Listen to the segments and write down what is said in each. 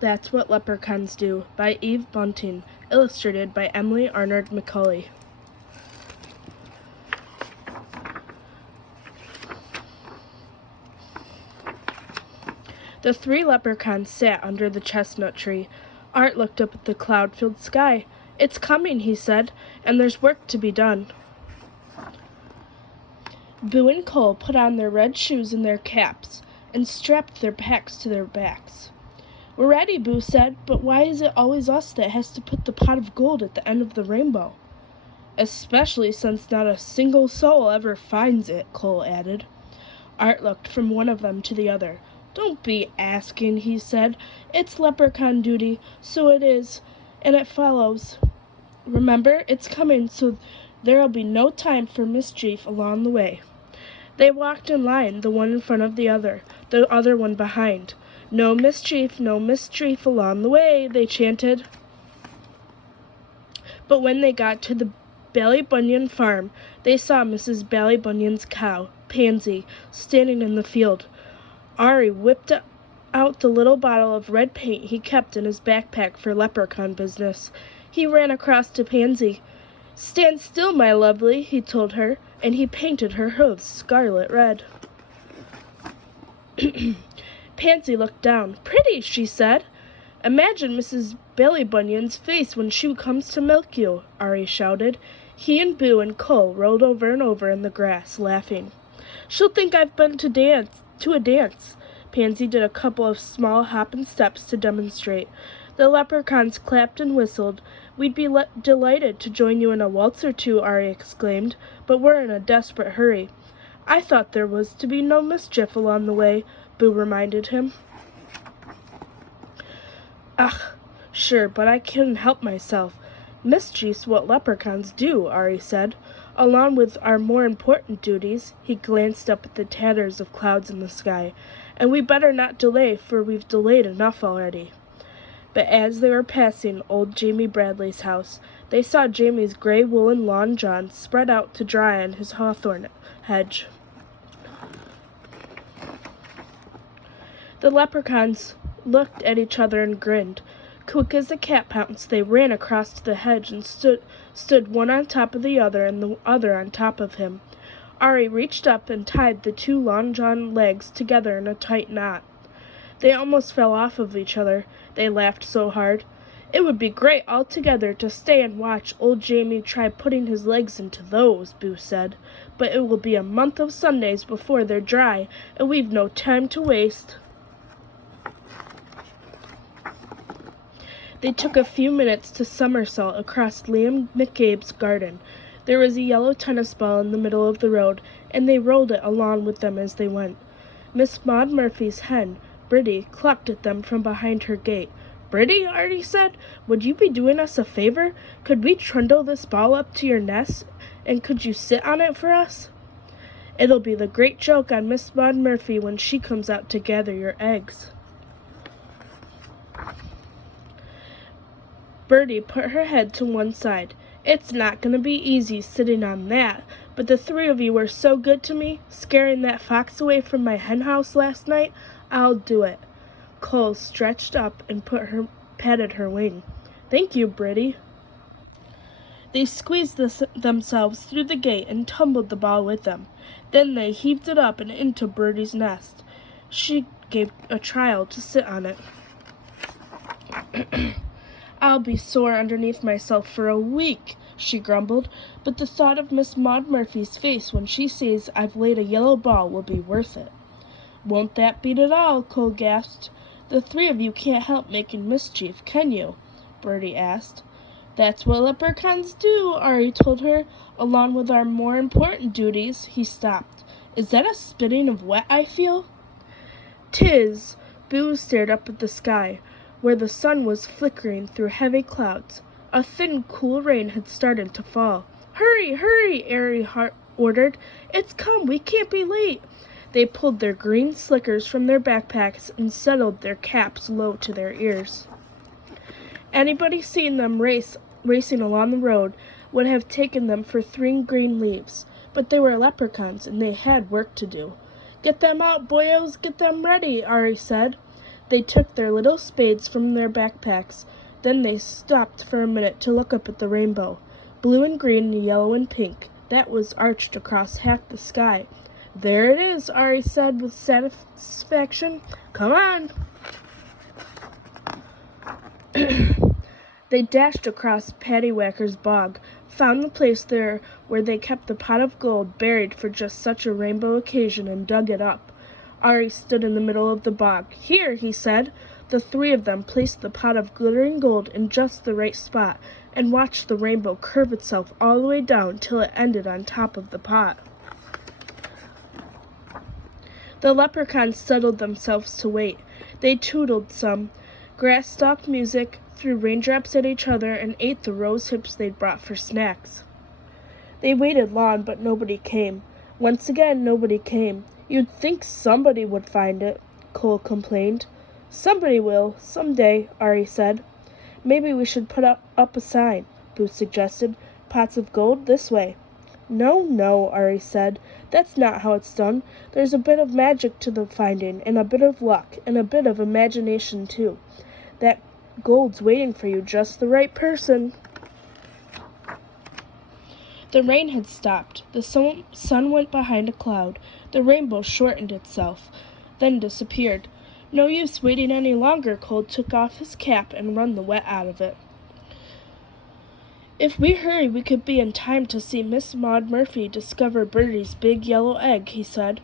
That's What Leprechauns Do by Eve Bunting, illustrated by Emily Arnold McCulley. The three leprechauns sat under the chestnut tree. Art looked up at the cloud-filled sky. "It's coming," he said, "and there's work to be done." Boo and Cole put on their red shoes and their caps, and strapped their packs to their backs. "We're ready," Boo said, "but why is it always us that has to put the pot of gold at the end of the rainbow?" "Especially since not a single soul ever finds it," Cole added. Art looked from one of them to the other. "Don't be asking," he said. "It's leprechaun duty, so it is, and it follows. Remember, it's coming, so there'll be no time for mischief along the way." They walked in line, the one in front of the other one behind. No mischief along the way," they chanted. But when they got to the Ballybunion farm, they saw Mrs. Ballybunion's cow, Pansy, standing in the field. Ari whipped out the little bottle of red paint he kept in his backpack for leprechaun business. He ran across to Pansy. "Stand still, my lovely," he told her, and he painted her hooves scarlet red. Pansy looked down. "Pretty," she said. "Imagine Mrs. Ballybunion's face when she comes to milk you," Ari shouted. He and Boo and Cole rolled over and over in the grass, laughing. "She'll think I've been to a dance." Pansy did a couple of small hopping steps to demonstrate. The leprechauns clapped and whistled. "We'd be delighted to join you in a waltz or two," Ari exclaimed, "but we're in a desperate hurry." "I thought there was to be no mischief along the way," Boo reminded him. "Ugh, sure, but I couldn't help myself. Mischief's what leprechauns do," Ari said. "Along with our more important duties," he glanced up at the tatters of clouds in the sky, "and we better not delay, for we've delayed enough already." But as they were passing old Jamie Bradley's house, they saw Jamie's gray woolen lawn john spread out to dry on his hawthorn hedge. The leprechauns looked at each other and grinned. Quick as a cat pounce, they ran across to the hedge and stood one on top of the other and the other on top of him. Ari reached up and tied the two Long John legs together in a tight knot. They almost fell off of each other. They laughed so hard. "It would be great altogether to stay and watch old Jamie try putting his legs into those," Boo said. "But it will be a month of Sundays before they're dry, and we've no time to waste." They took a few minutes to somersault across Liam McCabe's garden. There was a yellow tennis ball in the middle of the road, and they rolled it along with them as they went. Miss Maud Murphy's hen, Bridie, clucked at them from behind her gate. "Bridie," Artie said, "would you be doing us a favor? Could we trundle this ball up to your nest, and could you sit on it for us? It'll be the great joke on Miss Maud Murphy when she comes out to gather your eggs." Birdie put her head to one side. "It's not going to be easy sitting on that, but the three of you were so good to me, scaring that fox away from my hen house last night, I'll do it." Cole stretched up and patted her wing. "Thank you, Birdie." They squeezed themselves through the gate and tumbled the ball with them. Then they heaved it up and into Birdie's nest. She gave a trial to sit on it. "I'll be sore underneath myself for a week," she grumbled, "but the thought of Miss Maud Murphy's face when she sees I've laid a yellow ball will be worth it." "Won't that beat it all?" Cole gasped. "The three of you can't help making mischief, can you?" Birdie asked. "That's what leprechauns do," Ari told her. "Along with our more important duties," he stopped. "Is that a spitting of wet I feel?" "'Tis." Boo stared up at the sky, where the sun was flickering through heavy clouds. A thin, cool rain had started to fall. "Hurry, hurry," Ari ordered. "It's come, we can't be late." They pulled their green slickers from their backpacks and settled their caps low to their ears. Anybody seeing them racing along the road would have taken them for 3 green leaves, but they were leprechauns and they had work to do. "Get them out, boyos, get them ready," Ari said. They took their little spades from their backpacks. Then they stopped for a minute to look up at the rainbow. Blue and green and yellow and pink. That was arched across half the sky. "There it is," Ari said with satisfaction. "Come on." They dashed across Paddywhacker's bog, found the place there where they kept the pot of gold buried for just such a rainbow occasion, and dug it up. Ari stood in the middle of the bog. "Here," he said. The three of them placed the pot of glittering gold in just the right spot, and watched the rainbow curve itself all the way down till it ended on top of the pot. The leprechauns settled themselves to wait. They tootled some, grass-stalk music, threw raindrops at each other, and ate the rose hips they'd brought for snacks. They waited long, but nobody came. Once again, nobody came. "You'd think somebody would find it," Cole complained. "Somebody will, someday," Ari said. "Maybe we should put up a sign," Boo suggested. "Pots of gold this way." No, Ari said. "That's not how it's done. There's a bit of magic to the finding, and a bit of luck, and a bit of imagination, too. That gold's waiting for you, just the right person." The rain had stopped. The sun went behind a cloud. The rainbow shortened itself, then disappeared. "No use waiting any longer." Cole took off his cap and wrung the wet out of it. "If we hurry, we could be in time to see Miss Maud Murphy discover Birdie's big yellow egg," he said.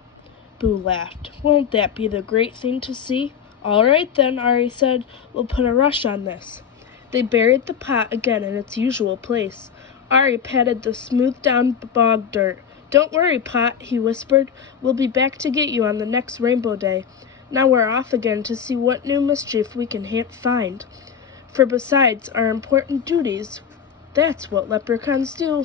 Boo laughed. "Won't that be the great thing to see?" "All right, then," Ari said. "We'll put a rush on this." They buried the pot again in its usual place. Ari patted the smoothed-down bog dirt. "Don't worry, Pot," he whispered. "We'll be back to get you on the next rainbow day. Now we're off again to see what new mischief we can find. For besides our important duties, that's what leprechauns do."